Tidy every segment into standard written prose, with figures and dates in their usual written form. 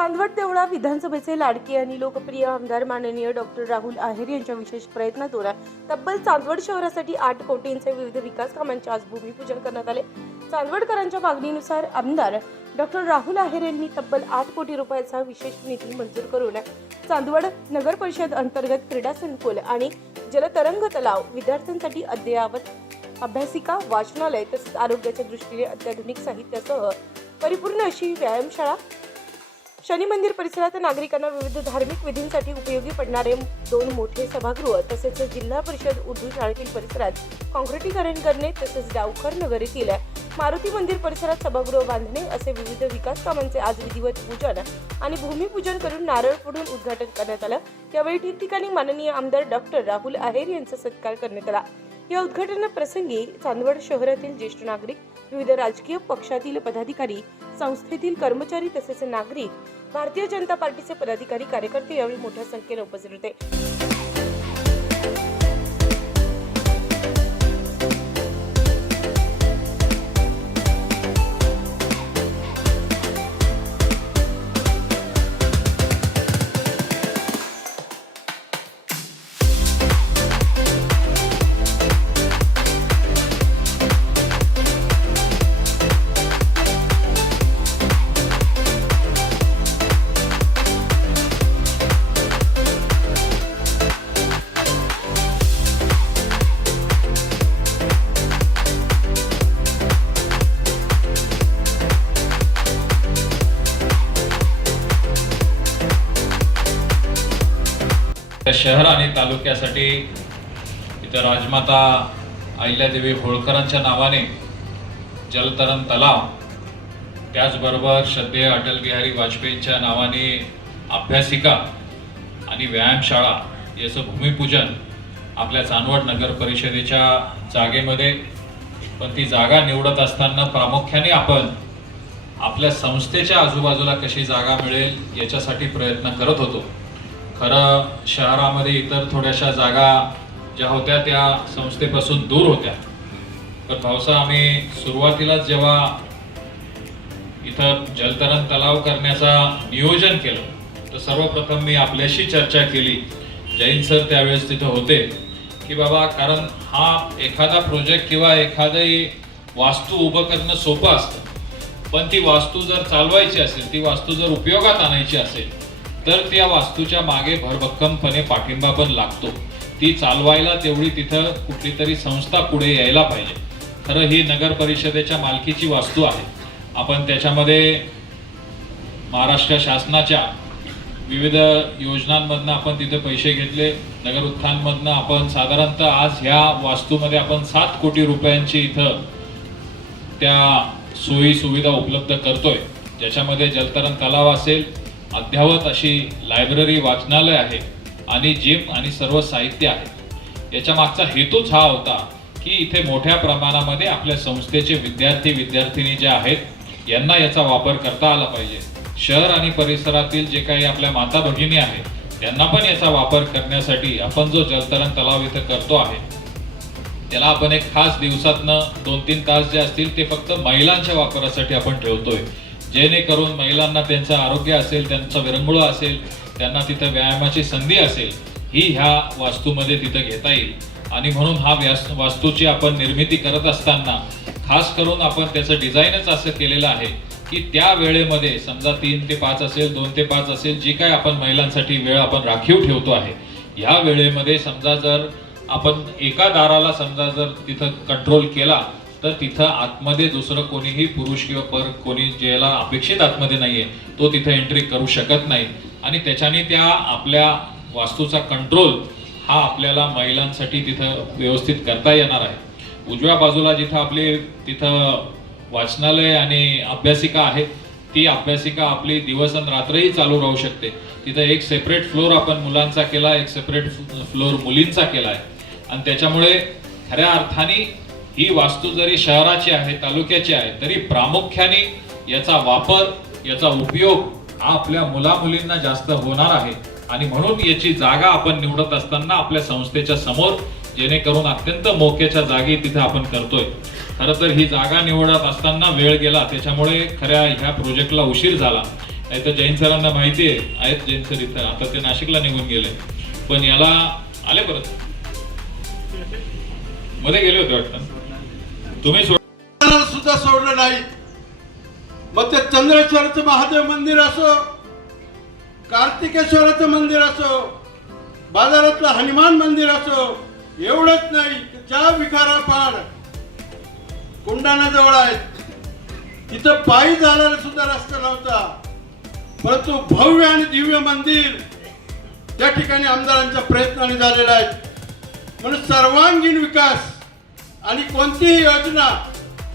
चांदवड देवळा विधानसभेचे लाडके आणि लोकप्रिय आमदार माननीय डॉक्टर राहुल आहेर यांच्या विशेष प्रयत्नातून तब्बल चांदवड शहरासाठी 8 कोटींचे विविध विकास कामांचे आज भूमिपूजन करण्यात आले। चांदवडकरांच्या मागणीनुसार आमदार डॉक्टर राहुल आहेर यांनी तब्बल 8 कोटी रुपयाचा विशेष निधी मंजूर करून चांदवड नगर परिषद अंतर्गत क्रीडा संकुल आणि जलतरंग तलाव, विद्यार्थ्यांसाठी अद्ययावत अभ्यासिका, वाचनालय तसेच आरोग्याच्या दृष्टीने अत्याधुनिक साहित्यासह परिपूर्ण अशी व्यायामशाळा, शनी मंदिर परिसरात नागरिकांना विविध धार्मिक विधींसाठी उपयोगी पडणारे 2 मोठे सभागृह तसेच जिल्हा परिषद उर्दू शाळेतील परिसरात काँक्रिटीकरण करणे तसेच डावखर नगर येथील मारुती मंदिर परिसरात सभागृह बांधणे असे विविध विकास कामांचे आज विधिवत पूजन आणि भूमिपूजन करून नारळ फोडून उद्घाटन करण्यात आलं। यावेळी ठिकठिकाणी माननीय आमदार डॉक्टर राहुल आहेर यांचा सत्कार करण्यात आला। या उद्घाटन प्रसंगी चांदवड शहरातील ज्येष्ठ नागरिक, विविध राजकीय पक्षातील पदाधिकारी, संस्थेतील कर्मचारी तसेच नागरिक, भारतीय जनता पार्टीचे पदाधिकारी, कार्यकर्ते यावेळी मोठ्या संख्येने उपस्थित होते। शहर आणि तालुक्यासाठी इथं राजमाता अहिल्यादेवी होळकरांच्या नावाने जलतरण तलाव, त्याचबरोबर श्रद्धेय अटल बिहारी वाजपेयींच्या नावाने अभ्यासिका आणि व्यायामशाळा याचं भूमिपूजन आपल्या चांदवड नगर परिषदेच्या जागेमध्ये, पण ती जागा निवडत असताना प्रामुख्याने आपण आपल्या संस्थेच्या आजूबाजूला कशी जागा मिळेल याच्यासाठी प्रयत्न करत होतो। खरं शहरामध्ये इतर थोड्याशा जागा ज्या होत्या त्या संस्थेपासून दूर होत्या, पण भाऊसा आम्ही सुरुवातीलाच जेव्हा इथं जलतरण तलाव करण्याचा नियोजन केलं तर सर्वप्रथम मी आपल्याशी चर्चा केली, जैन सर त्यावेळेस तिथं होते, की बाबा कारण हा एखादा प्रोजेक्ट किंवा एखादी वास्तू उभं करणं सोपं असतं, पण ती वास्तू जर चालवायची असेल, ती वास्तू जर उपयोगात आणायची असेल तर त्या वास्तूच्या मागे भरभक्कमपणे पाठिंबा पण लागतो। ती चालवायला तेवढी तिथं कुठली तरी संस्था पुढे यायला पाहिजे। खरं ही नगर परिषदेच्या मालकीची वास्तू आहे, आपण त्याच्यामध्ये महाराष्ट्र शासनाच्या विविध योजनांमधनं आपण तिथे पैसे घेतले, नगर उत्थानमधनं आपण साधारणतः आज ह्या वास्तूमध्ये आपण 7 कोटी रुपयांची इथं त्या सोयी सुविधा उपलब्ध करतोय, ज्याच्यामध्ये जलतरण तलाव असेल, अद्ययावत अशी लायब्ररी, वाचनालय आहे आणि जिम आणि सर्व साहित्य आहे। याच्या मागचा हेतूच हा होता की इथे मोठ्या प्रमाणामध्ये आपल्या संस्थेचे विद्यार्थी जे आहेत यांना याचा वापर करता आला पाहिजे। शहर आणि परिसरातील जे काही आपल्या माता भगिनी आहेत त्यांना पण याचा वापर करण्यासाठी आपण जो जलतरण तलाव इथे करतो आहे त्याला आपण एक खास दिवसातनं 2-3 तास जे असतील ते फक्त महिलांच्या वापरासाठी आपण ठेवतोय, जेणेकरून महिलांना त्यांचं आरोग्य असेल, त्यांचा विरंगुळा असेल, त्यांना तिथं व्यायामाची संधी असेल, ही ह्या वास्तूमध्ये तिथं घेता येईल। आणि म्हणून हा वास्तूची आपण निर्मिती करत असताना खास करून आपण त्याचं डिझाईनच असं केलेलं आहे की त्या वेळेमध्ये समजा 3 ते 5 असेल, 2 ते 5 असेल, जी काय आपण महिलांसाठी वेळ आपण राखीव ठेवतो आहे, ह्या वेळेमध्ये समजा जर आपण एका दाराला समजा जर तिथं कंट्रोल केला तर तिथं आतमध्ये दुसरं कोणीही पुरुष किंवा कोणी ज्याला अपेक्षित आतमध्ये नाहीये तो तिथं एंट्री करू शकत नाही आणि त्याच्याने त्या आपल्या वास्तूचा कंट्रोल हा आपल्याला महिलांसाठी तिथं व्यवस्थित करता येणार आहे। उजव्या बाजूला जिथं आपली तिथं वाचनालय आणि अभ्यासिका आहे, ती अभ्यासिका आपली दिवस आणि रात्रही चालू राहू शकते। तिथं एक सेपरेट फ्लोर आपण मुलांचा केला, एक सेपरेट फ्लोर मुलींचा केला आहे आणि त्याच्यामुळे खऱ्या अर्थाने ही वास्तू जरी शहराची आहे, तालुक्याची आहे, तरी प्रामुख्याने याचा वापर, याचा उपयोग हा आपल्या मुला-मुलींना जास्त होणार आहे आणि म्हणून याची जागा आपण निवडत असताना आपल्या संस्थेच्या समोर, जेणेकरून अत्यंत मोक्याच्या जागी तिथे आपण करतोय। खरं तर ही जागा निवडत असताना वेळ गेला, त्याच्यामुळे खऱ्या ह्या प्रोजेक्टला उशीर झाला। नाही तर जैन सरांना माहिती आहेत जैन सर इथं, आता ते नाशिकला निघून गेले, पण याला आले परत, मध्ये गेले होते वाटतं तुम्ही सुद्धा सोडलं नाही. मग ते चंद्रेश्वराचं महादेव मंदिर असो, कार्तिकेश्वराचं मंदिर असो, बाजारातलं हनुमान मंदिर असो, एवढंच नाही ज्या विकारापाड कोंढाण्याजवळ आहेत तिथं पायी जाणारा सुद्धा रस्ता नव्हता, परंतु भव्य आणि दिव्य मंदिर त्या ठिकाणी आमदारांच्या प्रयत्नाने झालेला आहे. म्हणून सर्वांगीण विकास आणि कोणतीही योजना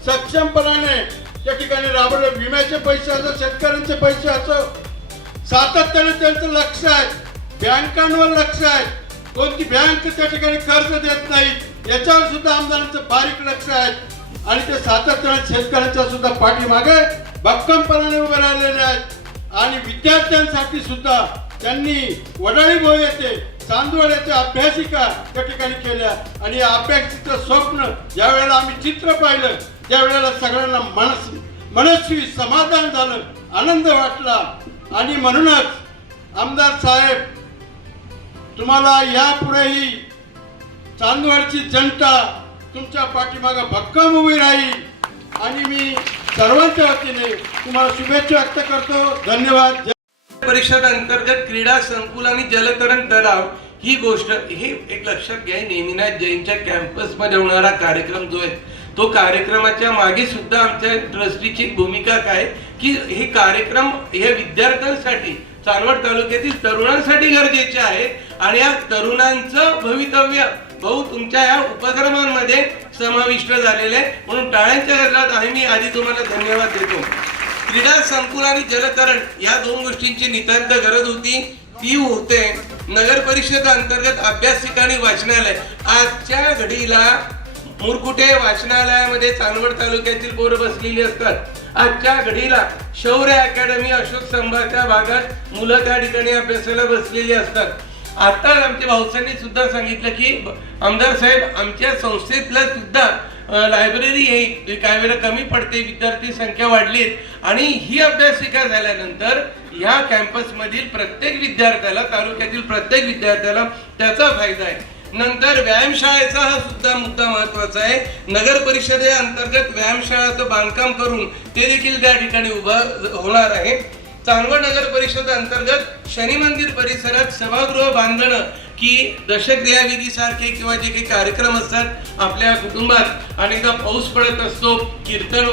सक्षमपणाने त्या ठिकाणी राबवलं, विम्याचे पैसे असो, शेतकऱ्यांचे पैसे असो, सातत्याने त्यांचं लक्ष आहे, बँकांवर लक्ष आहे, कोणती बँक त्या ठिकाणी कर्ज देत नाही याच्यावर सुद्धा आमदारांचं बारीक लक्ष आहे. आणि ते सातत्याने शेतकऱ्यांच्या सुद्धा पाठीमागे भक्कमपणाने उभे राहिलेले आहेत. आणि विद्यार्थ्यांसाठी सुद्धा त्यांनी वडाळी भोई येथे, चांदवड येथे अभ्यासिका त्या ठिकाणी केल्या. आणि या अभ्यासिकेचं स्वप्न ज्या वेळेला आम्ही चित्र पाहिलं त्यावेळेला सगळ्यांना मनस्वी समाधान झालं, आनंद वाटला. आणि म्हणूनच आमदार साहेब, तुम्हाला यापुढेही चांदवडची जनता तुमच्या पाठीमागे भक्कम उभी राहील. आणि मी सर्वांच्या वतीने तुम्हाला शुभेच्छा व्यक्त करतो. धन्यवाद. परिषद अंतर्गत क्रीडा संकुल आणि जलतरण तलाव ही गोष्ट हे एक लक्षात घ्या. नेमिनाथ जैनच्या कॅम्पस मध्ये होणारा कार्यक्रम जो आहे तो कार्यक्रमाच्या मागे सुद्धा आमच्या ट्रस्टीची भूमिका काय की हे कार्यक्रम हे विद्यार्थ्यांसाठी, चांदवड तालुक्यातील तरुणांसाठी गरजेचे आहे. आणि या तरुणांचं भवितव्य भाऊ तुमच्या या उपक्रमांमध्ये समाविष्ट झालेले आहे. म्हणून टाळ्यांच्या गजरात मी आधी तुम्हाला धन्यवाद देतो. क्रीडा संकुल आणि जलतरण या दोन गोष्टींची नितांत गरज होती, ती होते. नगर परिषद अंतर्गत अभ्यासिका आणि वाचनालय आजच्या घडीला मुरकुटे वाचनालयामध्ये चांदवड तालुक्यातील पोरं बसलेली असतात. आजच्या घडीला शौर्य अकॅडमी अशोक स्तंभाच्या भागात मुलं त्या ठिकाणी अभ्यासाला बसलेली असतात. आता आमच्या भाऊसांनी सुद्धा सांगितलं की आमदार साहेब आमच्या संस्थेतला सुद्धा लायब्ररी ही काही वेळा कमी पडते, विद्यार्थी संख्या वाढली आणि ही अभ्यासिका झाल्यानंतर या कॅम्पस मधील प्रत्येक विद्यार्थ्याला, तालुक्यातील प्रत्येक विद्यार्थ्याला त्याचा फायदा आहे. नंतर व्यायामशाळेचा हा सुद्धा मुद्दा महत्वाचा आहे. नगर परिषदे अंतर्गत व्यायामशाळेचं बांधकाम करून ते देखील त्या ठिकाणी उभं होणार आहे. चांदवड नगर परिषद अंतर्गत शनी मंदिर परिसरात सभागृह बांधणं की दशक्रियाविधी सारखे किंवा जे काही कार्यक्रम असतात आपल्या कुटुंबात, अनेकदा पाऊस पडत असतो, कीर्तन,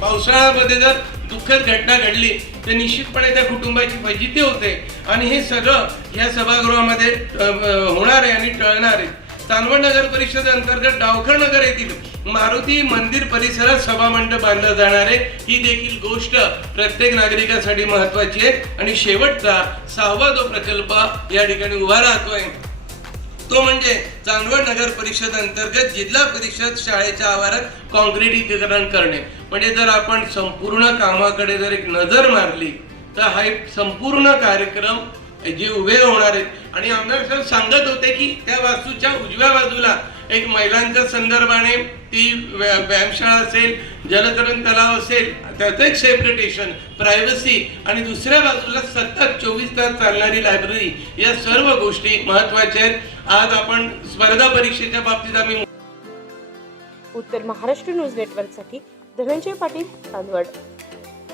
पावसाळ्यामध्ये जर दुःखद घटना घडली तर निश्चितपणे त्या कुटुंबाची फजिती होते. आणि हे सगळं या सभागृहामध्ये होणार आहे आणि टळणार आहे. चांदवड नगर परिषद अंतर्गत डावखळ नगर येथील मारुती मंदिर परिसरात सभामंडप बांधला जाणार आहे. ही देखील गोष्ट प्रत्येक नागरिकासाठी महत्वाची आहे. आणि शेवटचा 6वा जो प्रकल्प या ठिकाणी उभा राहतोय तो म्हणजे चांदवड नगर परिषद अंतर्गत जिल्हा परिषद शाळेच्या आवारात काँक्रिटीकरण करणे. म्हणजे जर आपण संपूर्ण कामाकडे जर एक नजर मारली तर हा एक संपूर्ण कार्यक्रम जे उभे होणार आहेत. आणि आमदार साहेब सांगत होते की त्या वास्तूच्या उजव्या बाजूला एक महिलांच्या संदर्भाने ती व्यायामशाळा असेल, जलतरण तलाव असेल, त्याचं एक सेपरेटेशन, प्रायव्हसी, आणि दुसऱ्या बाजूला सतत 24 तास चालणारी लायब्ररी, या सर्व गोष्टी महत्वाच्या आहेत. आज आपण स्पर्धा परीक्षेच्या बाबतीत आम्ही उत्तर महाराष्ट्र न्यूज नेटवर्कसाठी धनंजय पाटील, चांदवड.